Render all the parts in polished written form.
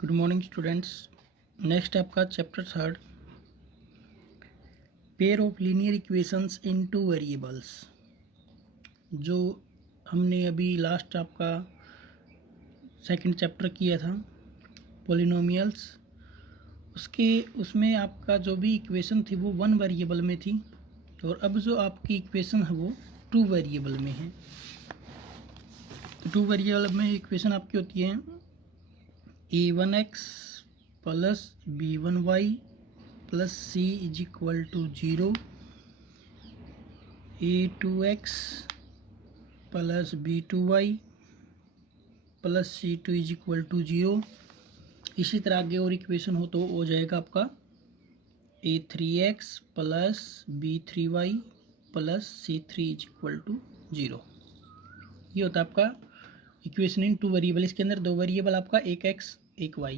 Good morning students. Next आपका chapter third, pair of linear equations in two variables. जो हमने अभी last आपका सेकंड चैप्टर किया था पॉलिनोमियल्स, उसमें आपका जो भी इक्वेशन थी वो वन वेरिएबल में थी, और अब जो आपकी इक्वेशन है वो टू वेरिएबल में है। तो टू वेरिएबल में इक्वेशन आपकी होती है a1x plus b1y plus c is equal to 0, a2x plus b2y plus c2 is equal to 0। इसी तरह आगे और इक्वेशन हो तो हो जाएगा आपका a3x plus b3y plus c3 is equal to 0। ये होता है आपका इक्वेशन इन टू वेरिएबल। इसके अंदर दो वेरिएबल आपका एक x एक y,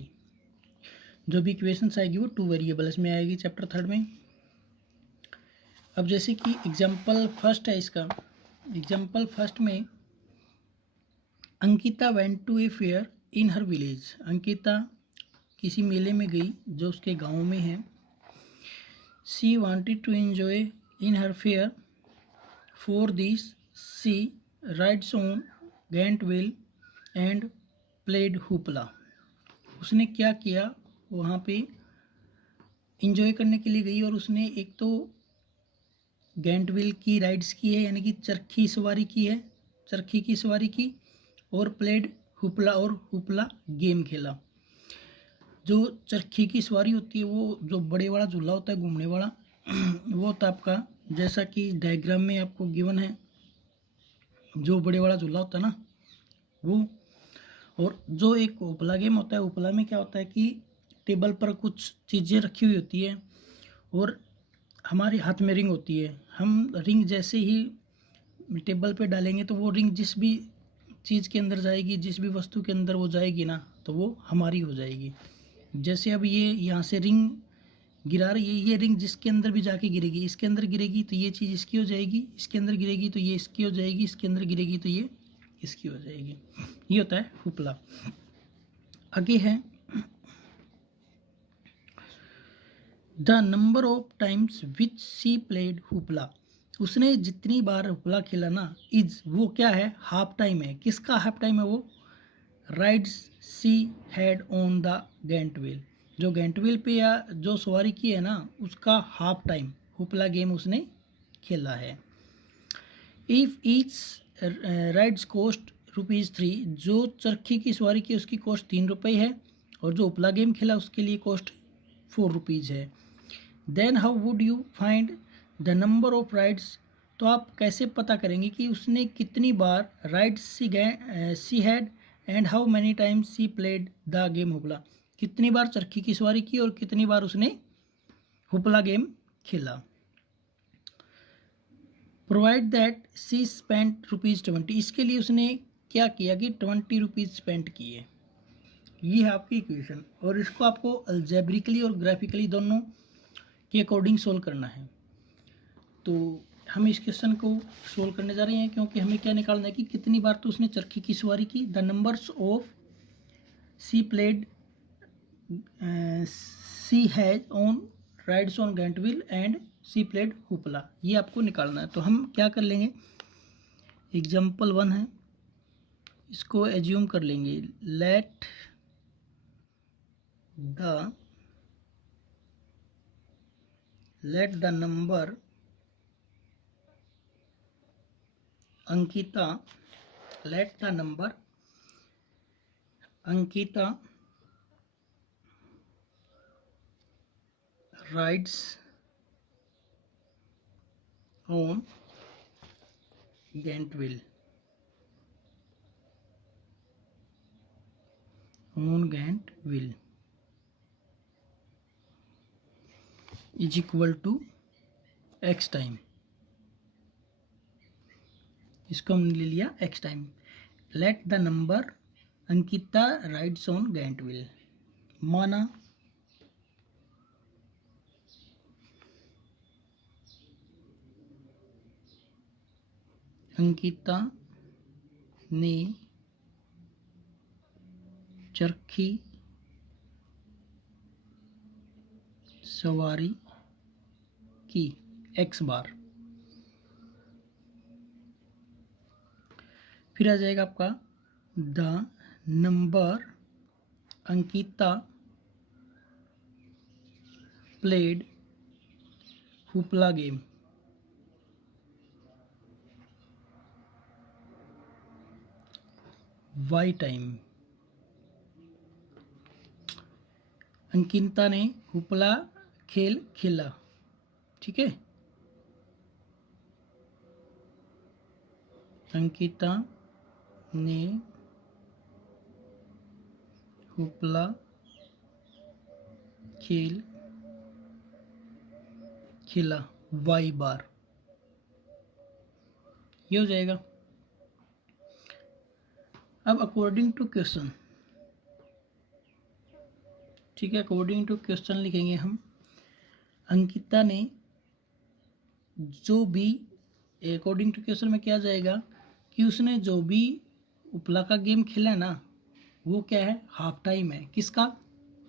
जो भी इक्वेशंस आएगी वो टू वेरिएबल इसमें आएगी चैप्टर थर्ड में। अब जैसे कि एग्जाम्पल फर्स्ट है इसका, एग्जाम्पल फर्स्ट में Ankita went to a fair in her village. Ankita किसी मेले में गई जो उसके गांव में है। She wanted to enjoy in her fair, for this she rides on giant wheel and played hoopla. उसने क्या किया, वहाँ पे इंजॉय करने के लिए गई और उसने एक तो गैंट व्हील की राइड्स की है, यानी कि चरखी सवारी की है, चरखी की सवारी की, और प्लेड हुपला और हुपला गेम खेला। जो चरखी की सवारी होती है वो जो बड़े वाला झूला होता है घूमने वाला वो होता है आपका, जैसा कि डायग्राम में आपको गिवन है, जो बड़े वाला झूला होता है ना वो। और जो एक उपला गेम होता है, उपला में क्या होता है कि टेबल पर कुछ चीज़ें रखी हुई होती है और हमारे हाथ में रिंग होती है। हम रिंग जैसे ही टेबल पे डालेंगे तो वो रिंग जिस भी चीज़ के अंदर जाएगी, जिस भी वस्तु के अंदर वो जाएगी ना, तो वो हमारी हो जाएगी। जैसे अब ये यहाँ से रिंग गिरा रही है, ये रिंग जिसके अंदर भी जाके गिरेगी, इसके अंदर गिरेगी तो ये चीज़ इसकी हो जाएगी, इसके अंदर गिरेगी तो ये इसकी हो जाएगी, इसके अंदर गिरेगी तो ये इसकी हो जाएगी। ये होता है हुपला। आगे है the number of times which C played hoopla. उसने जितनी बार हुपला खेला ना, इज वो क्या है, हाफ टाइम है। किसका हाफ टाइम है वो, rides she had on the Gantt wheel. जो गैंट व्हील पे या जो सवारी की है ना, उसका हाफ टाइम हुपला गेम उसने खेला है। इफ ईच राइड्स कोस्ट ₹3, जो चरखी की सवारी की उसकी कॉस्ट ₹3 है, और जो उपला गेम खेला उसके लिए कॉस्ट ₹4 है। Then how would you find the number of rides. तो आप कैसे पता करेंगे कि उसने कितनी बार rides she had and how many times she played the game hoopla. कितनी बार चरखी की सवारी की और कितनी बार उसने हुपला गेम खेला। Provide that she spent ₹20। इसके लिए उसने क्या किया कि ₹20 स्पेंट किए। ये है आपकी इक्वेशन, और इसको आपको अलजेब्रिकली और ग्राफिकली दोनों के अकॉर्डिंग सोल्व करना है। तो हम इस क्वेश्चन को सोल्व करने जा रहे हैं, क्योंकि हमें क्या निकालना है कि कितनी बार तो उसने चरखी की सवारी की। The numbers of she played she has on rides on giant wheel and she played hoopla, ये आपको निकालना है। तो हम क्या कर लेंगे, एग्जाम्पल 1 है, इसको एज्यूम कर लेंगे। Late the number Ankita, late the number Ankita rides on Gantt wheel is equal to x time. इसको हमने ले लिया x time. Late the number Ankita rides on giant wheel, माना अंकिता ने चरखी सवारी की x बार। फिर आ जाएगा आपका the number Ankita played hoopla game. Y time, Ankita ने हुपला खेल खेला। ठीक है, अंकिता ने हुपला खेल खेला वाई बार। ये हो जाएगा। अब अकॉर्डिंग टू क्वेश्चन, ठीक है, अकॉर्डिंग टू क्वेश्चन लिखेंगे हम। अंकिता ने जो भी, अकॉर्डिंग टू क्वेश्चन में क्या जाएगा कि उसने जो भी उपला का गेम खेला है ना, वो क्या है, हाफ टाइम है। किसका,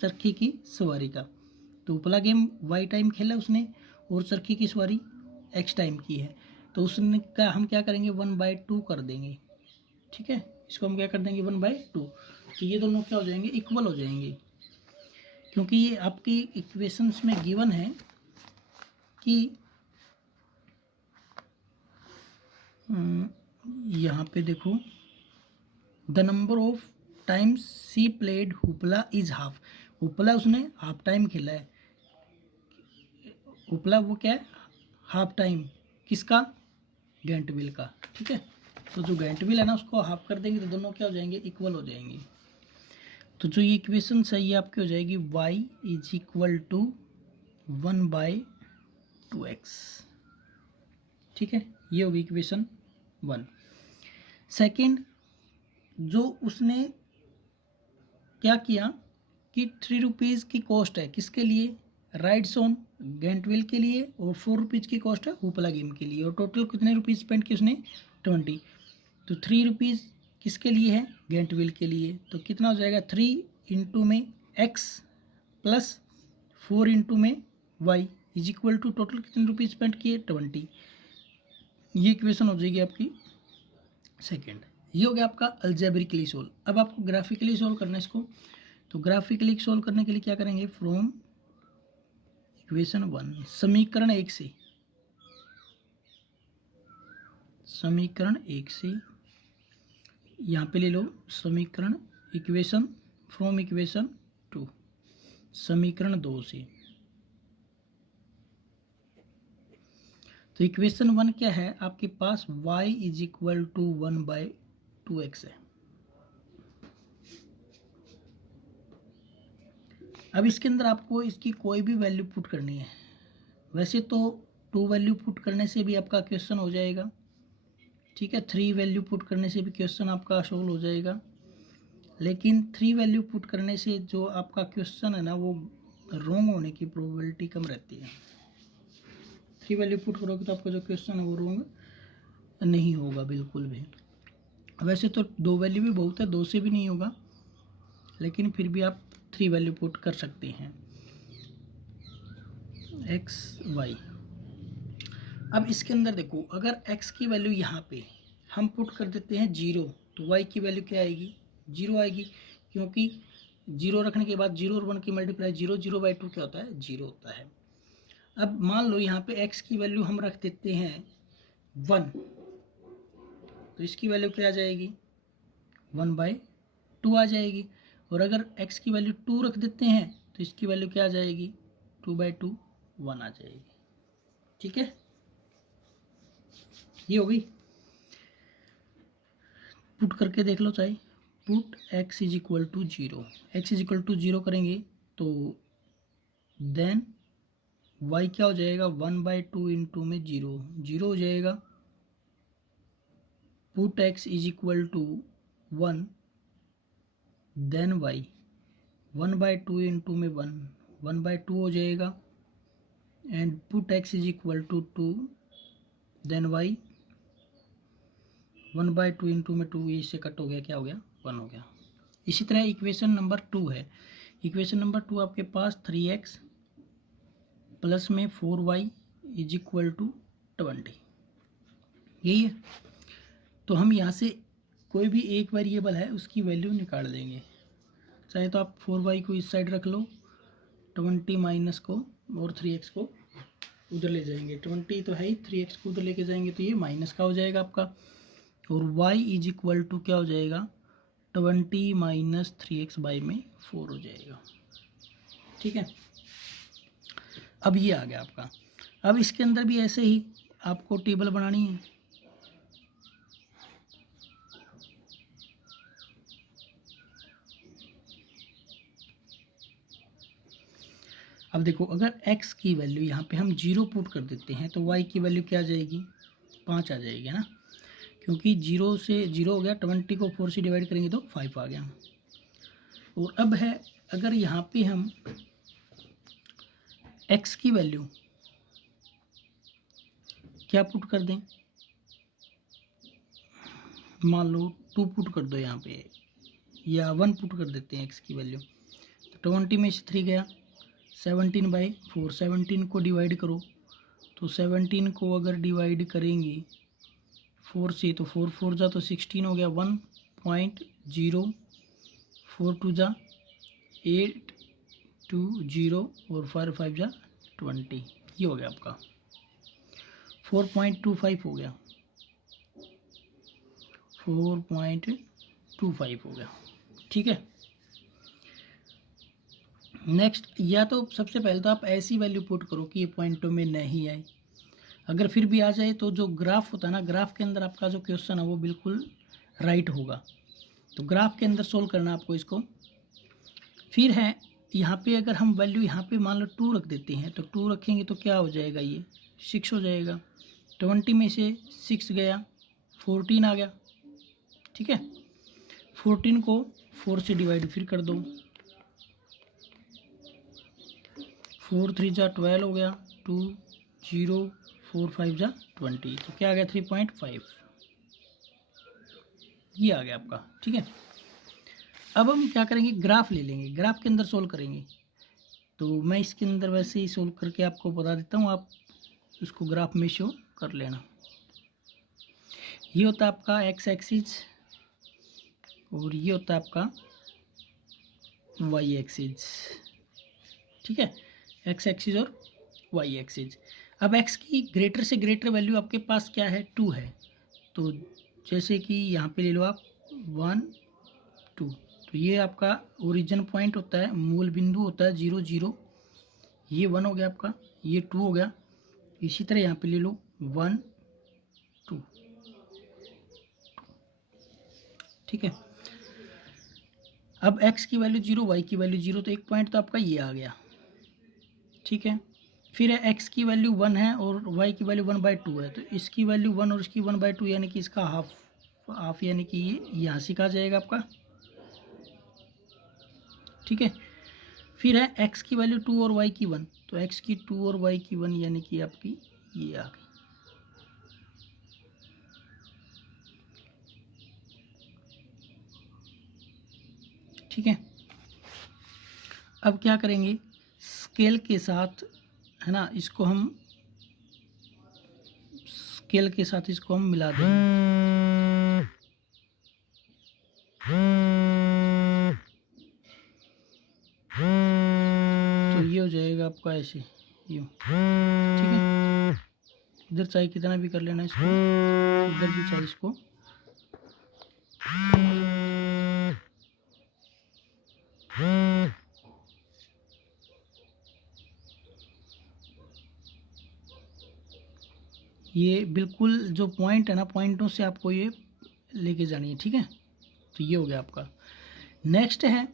चरखी की सवारी का। तो उपला गेम वाई टाइम खेला उसने, और चरखी की सवारी एक्स टाइम की है। तो उसने का हम क्या करेंगे, 1/2 कर देंगे। ठीक है, इसको हम क्या कर देंगे, 1/2। तो ये दोनों क्या हो जाएंगे, इक्वल हो जाएंगे। क्योंकि ये आपकी इक्वेशंस में गिवन है कि यहाँ पे देखो, the number of times she played hoopla is half. Hoopla उसने हाफ टाइम खेला है। हुपला वो क्या है, हाफ टाइम। किसका, गेंटविल का। ठीक है, तो जो गेंटविल है ना, उसको हाफ कर देंगे तो दोनों क्या हो जाएंगे, इक्वल हो जाएंगे। तो जो ये इक्वेशन सही है आपकी हो जाएगी y is equal to 1/2x। ठीक है, ये होगी इक्वेशन 1। सेकंड, जो उसने क्या किया कि 3 रुपीज़ की कॉस्ट है किसके लिए, राइड्स ऑन गेंटविल के लिए, और 4 रुपीज़ की कॉस्ट है हुपला गेम के लिए, और टोटल कितने रुपीज़ स्पेंड किए उसने, 20। तो 3 रुपीज़ किसके लिए है, गेंटविल के लिए। तो कितना हो जाएगा, 3 इंटू में x प्लस 4 इंटू में y is equal to total कितने रुपीज़ स्पेंड किए, 20। ये इक्वेशन हो जाएगी आपकी सेकेंड। ये हो गया आपका अलजेब्रिकली सोल्व। अब आपको ग्राफिकली सोल्व करना है इसको। तो ग्राफिकली सोल्व करने के लिए क्या करेंगे, फ्रॉम इक्वेशन 1, समीकरण 1 से, समीकरण 1 से यहाँ पे ले लो समीकरण, इक्वेशन फ्रॉम इक्वेशन 2, समीकरण 2 से। तो इक्वेशन 1 क्या है आपके पास, y is equal to 1/2x है। अब इसके अंदर आपको इसकी कोई भी वैल्यू पुट करनी है। वैसे तो 2 वैल्यू पुट करने से भी आपका क्वेश्चन हो जाएगा। ठीक है, 3 वैल्यू पुट करने से भी क्वेश्चन आपका सोल्व हो जाएगा। लेकिन 3 वैल्यू पुट करने से जो आपका क्वेश्चन है ना, वो रॉन्ग होने की प्रोबेबिलिटी कम रहती है। 3 वैल्यू पुट करोगे तो आपका जो क्वेश्चन है वो रॉन्ग नहीं होगा बिल्कुल भी। वैसे तो 2 वैल्यू भी बहुत है, 2 से भी नहीं होगा, लेकिन फिर भी आप 3 वैल्यू पुट कर सकते हैं, x y। अब इसके अंदर देखो, अगर x की वैल्यू यहाँ पे हम पुट कर देते हैं 0, तो y की वैल्यू क्या आएगी, 0 आएगी। क्योंकि 0 रखने के बाद 0 और 1 की मल्टीप्लाई 0, 0/2 क्या होता है, 0 होता है। अब मान लो यहाँ पे x की वैल्यू हम रख देते हैं 1, तो इसकी वैल्यू क्या आ जाएगी, 1/2 आ जाएगी। और अगर x की वैल्यू 2 रख देते हैं तो इसकी वैल्यू क्या आ जाएगी, 2/2 1 आ जाएगी। ठीक है, ये हो गई। पुट करके देख लो चाहे, put x is equal to 0, x is equal to 0 करेंगे तो देन y क्या हो जाएगा, 1/2 इंटू में 0, 0 हो जाएगा। Put x is equal to 1, then y 1/2 into में 1, 1/2 हो जाएगा। And put x is equal to 2, then y 1/2 into में 2, इससे कट हो गया, क्या हो गया, 1 हो गया। इसी तरह इक्वेशन नंबर 2 है। इक्वेशन नंबर 2 आपके पास 3x प्लस में 4y इज इक्वल टू 20, यही है। तो हम यहाँ से कोई भी एक वेरिएबल है उसकी वैल्यू निकाल देंगे। चाहे तो आप 4y को इस साइड रख लो, 20 माइनस को और 3x को उधर ले जाएंगे। 20 तो है ही, 3x को उधर लेके जाएंगे तो ये माइनस का हो जाएगा आपका, और y इज इक्वल टू क्या हो जाएगा, 20 माइनस 3x बाई में 4 हो जाएगा। ठीक है, अब ये आ गया आपका। अब इसके अंदर भी ऐसे ही आपको टेबल बनानी है। अब देखो, अगर x की वैल्यू यहाँ पे हम 0 पुट कर देते हैं तो y की वैल्यू क्या आ जाएगी, 5 आ जाएगी ना, क्योंकि 0 से 0 हो गया, 20 को 4 से डिवाइड करेंगे तो 5 आ गया। और अब है, अगर यहाँ पे हम x की वैल्यू क्या पुट कर दें, मान लो 2 पुट कर दो यहाँ पे, या 1 पुट कर देते हैं x की वैल्यू, तो 20 में से 3 गया, 17/4, 17 को डिवाइड करो, तो 17 को अगर डिवाइड करेंगे 4 से तो 4 4 जा तो 16 हो गया, 1.0, 4 2 जा 8 2 0 और 4 5 जा 20, ये हो गया आपका 4.25 हो गया, 4.25 हो गया। ठीक है, नेक्स्ट, या तो सबसे पहले तो आप ऐसी वैल्यू पुट करो कि ये पॉइंटों में नहीं आए। अगर फिर भी आ जाए तो जो ग्राफ होता है ना, ग्राफ के अंदर आपका जो क्वेश्चन है वो बिल्कुल राइट होगा। तो ग्राफ के अंदर सोल्व करना आपको इसको। फिर है यहाँ पे, अगर हम वैल्यू यहाँ पे मान लो 2 रख देते हैं, तो 2 रखेंगे तो क्या हो जाएगा, ये 6 हो जाएगा। 20 में से 6 गया, 14 आ गया। ठीक है, 14 को 4 से डिवाइड फिर कर दो, 4 3 जा 12 हो गया, 2 0 4 5 जा 20, तो क्या आ गया 3.5, ये आ गया आपका। ठीक है, अब हम क्या करेंगे, ग्राफ ले लेंगे, ग्राफ के अंदर सोल्व करेंगे। तो मैं इसके अंदर वैसे ही सोल्व करके आपको बता देता हूँ, आप उसको ग्राफ में शो कर लेना। ये होता है आपका एक्स एक्सिस और ये होता है आपका वाई एक्सिस। ठीक है, एक्स एक्सिस और वाई एक्सिस। अब एक्स की ग्रेटर से ग्रेटर वैल्यू आपके पास क्या है, 2 है। तो जैसे कि यहाँ पे ले लो आप 1 2, तो ये आपका ओरिजिन पॉइंट होता है, मूल बिंदु होता है 0 0, ये 1 हो गया आपका, ये 2 हो गया। इसी तरह यहाँ पे ले लो 1 2। ठीक है, अब x की वैल्यू 0, y की वैल्यू 0, तो एक पॉइंट तो आपका ये आ गया। ठीक है, फिर है x की वैल्यू 1 है और y की वैल्यू 1/2 है, तो इसकी वैल्यू 1 और इसकी 1/2, यानी कि इसका हाफ यानी कि ये यहाँ से कहा जाएगा आपका। ठीक है, फिर है x की वैल्यू 2 और y की 1, तो x की 2 और y की 1 यानी कि आपकी ये आ गई। ठीक है, अब क्या करेंगे, स्केल के साथ, है ना, इसको हम स्केल के साथ इसको हम मिला देंगे। तो ये हो जाएगा आपका ऐसे, यूँ। ठीक है, इधर चाहे कितना भी कर लेना इसको, इधर भी चाहे इसको। ये बिल्कुल जो पॉइंट है ना, पॉइंटों से आपको ये लेके जानी है। ठीक है, तो ये हो गया आपका। नेक्स्ट है,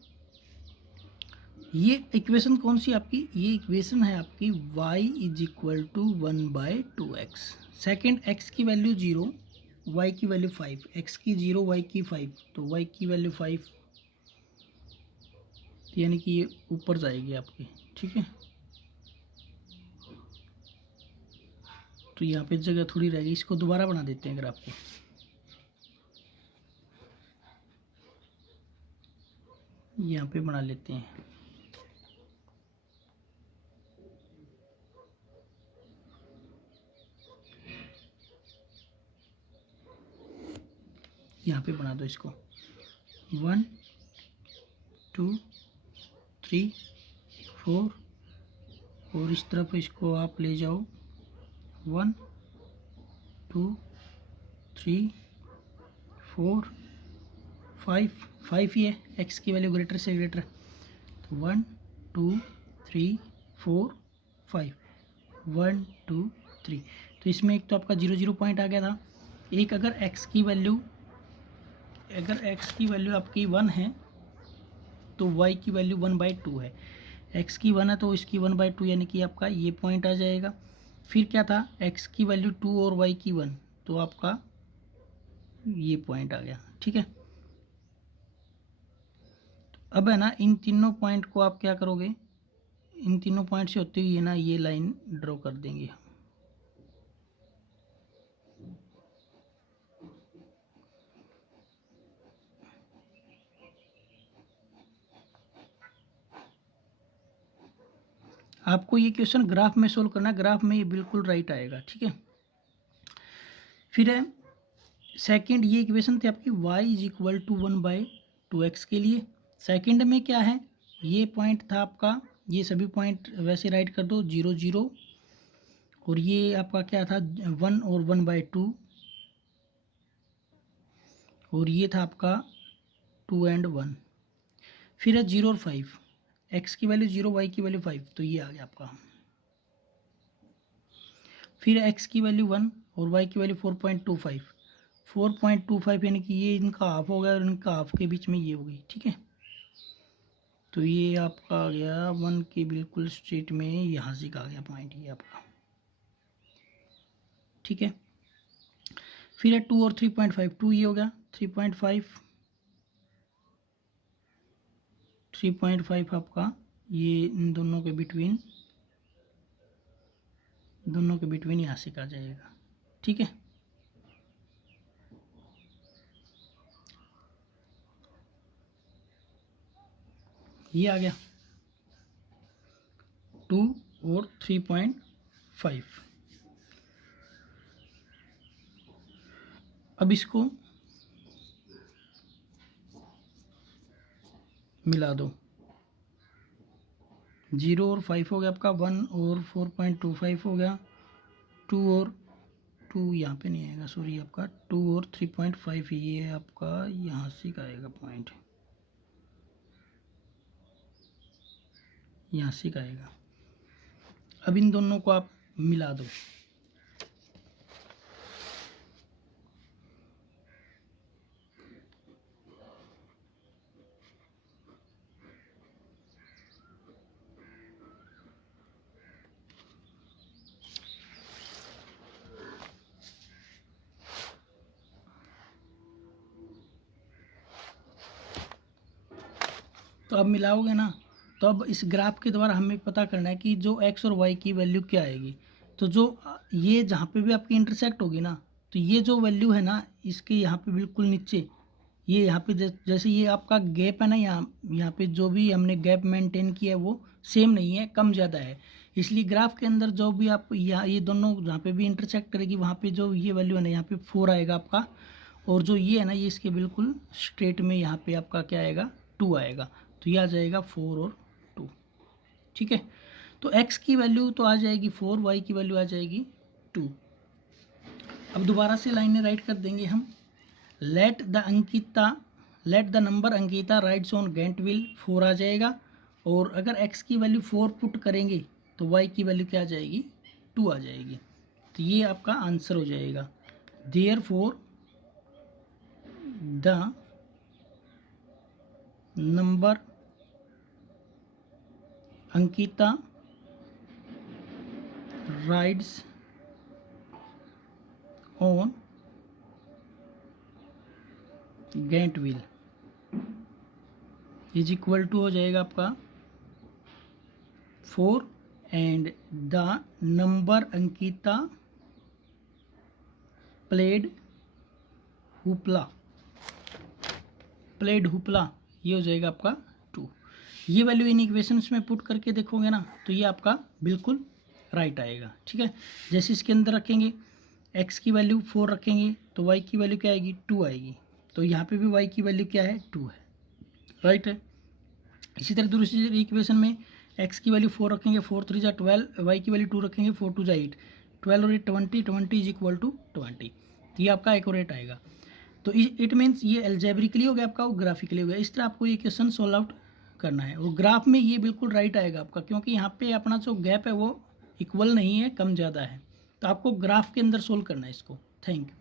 ये इक्वेशन कौन सी आपकी, ये इक्वेशन है आपकी y is equal to 1/2x। Second, x की वैल्यू 0, y की वैल्यू 5, x की 0 y की 5, तो y की वैल्यू 5, यानी कि ये ऊपर जाएगी आपकी। ठीक है, तो यहाँ पे जगह थोड़ी रहेगी, इसको दोबारा बना देते हैं ग्राफ को। यहाँ पे बना लेते हैं। यहाँ पे बना दो इसको 1 2 3 4 और इस तरफ इसको आप ले जाओ 1 2 3 4 5 ही है, x की वैल्यू ग्रेटर से ग्रेटर, तो 1 2 3 4 5 1 2 3। तो इसमें एक तो आपका 0 0 पॉइंट आ गया था, एक अगर x की वैल्यू आपकी 1 है तो y की वैल्यू 1/2 है, x की 1 है तो इसकी 1/2 यानी कि आपका ये पॉइंट आ जाएगा। फिर क्या था, x की वैल्यू 2 और y की 1, तो आपका ये पॉइंट आ गया। ठीक है, अब है ना इन तीनों पॉइंट को आप क्या करोगे, इन तीनों पॉइंट से होते हुए ना ये लाइन ड्रॉ कर देंगे। आपको ये क्वेश्चन ग्राफ में सोल्व करना है, ग्राफ में ये बिल्कुल राइट आएगा। ठीक है, फिर है सेकंड, ये इक्वेशन थी आपकी y = 1/2x के लिए। सेकंड में क्या है, ये पॉइंट था आपका, ये सभी पॉइंट वैसे राइट कर दो 0 0, और ये आपका क्या था 1 और 1/2, और ये था आपका 2 और 1। फिर है 0 और 5, x की वैल्यू 0 y की वैल्यू 5, तो ये आ गया आपका। फिर x की वैल्यू 1 और y की वैल्यू 4.25 यानी कि ये इनका हाफ हो गया और इनका हाफ के बीच में ये हो गई। ठीक है, तो ये आपका आ गया 1 के बिल्कुल स्ट्रेट में, यहाँ से आ गया पॉइंट ये आपका। ठीक है, फिर है 2 और 3.5, 2 ये हो गया 3.5 आपका, ये इन दोनों के बिटवीन यहाँ से आ जाएगा। ठीक है, ये आ गया 2 और 3.5। अब इसको मिला दो, 0 और 5 हो गया आपका, 1 और 4.25 हो गया, 2 और 2 यहाँ पे नहीं आएगा, सॉरी, आपका 2 और 3.5, ये आपका यहाँ से आएगा पॉइंट, यहाँ से आएगा। अब इन दोनों को आप मिला दो, तो अब मिलाओगे ना, तो अब इस ग्राफ के द्वारा हमें पता करना है कि जो x और y की वैल्यू क्या आएगी। तो जो ये जहाँ पे भी आपकी इंटरसेक्ट होगी ना, तो ये जो वैल्यू है ना इसके यहाँ पे बिल्कुल नीचे, ये यहाँ पे जैसे ये आपका गैप है ना, यहाँ पे जो भी हमने गैप मेंटेन किया है वो सेम नहीं है, कम ज़्यादा है। इसलिए ग्राफ के अंदर जो भी आप यहाँ ये दोनों जहाँ पे भी इंटरसेक्ट करेगी वहाँ पे जो ये वैल्यू है ना, यहाँ पे 4 आएगा आपका, और जो ये है ना ये इसके बिल्कुल स्ट्रेट में यहाँ पे आपका क्या आएगा 2 आएगा, तो ये आ जाएगा 4 और 2। ठीक है, तो x की वैल्यू तो आ जाएगी 4, y की वैल्यू आ जाएगी 2। अब दोबारा से लाइनें राइट कर देंगे हम। Let the number Ankita rides on giant wheel 4 आ जाएगा, और अगर x की वैल्यू 4 पुट करेंगे तो y की वैल्यू क्या आ जाएगी 2 आ जाएगी, तो ये आपका आंसर हो जाएगा। Therefore the number Ankita rides on giant wheel is equal to हो जाएगा आपका 4, and the number Ankita played hoopla ये हो जाएगा आपका 2। ये वैल्यू इन इक्वेशंस में पुट करके देखोगे ना तो ये आपका बिल्कुल राइट आएगा। ठीक है, जैसे इसके अंदर रखेंगे x की वैल्यू 4 रखेंगे तो y की वैल्यू क्या आएगी 2 आएगी, तो यहाँ पे भी y की वैल्यू क्या है 2 है, राइट है। इसी तरह दूसरी इक्वेशन में x की वैल्यू 4 रखेंगे, 4 3 जा 12, y की वैल्यू 2 रखेंगे, 4 2 जा 8, 12 और 8 20, 20 इज इक्वल टू 20। तो ये आपका एक्यूरेट आएगा। तो इट मीन्स ये एल्जेब्रिकली हो गया आपका, वो ग्राफिकली हो गया। इस तरह आपको ये क्वेश्चन सोल्व आउट करना है। और ग्राफ में ये बिल्कुल राइट आएगा आपका, क्योंकि यहाँ पे अपना जो गैप है वो इक्वल नहीं है, कम ज़्यादा है। तो आपको ग्राफ के अंदर सोल्व करना है इसको। Thank you.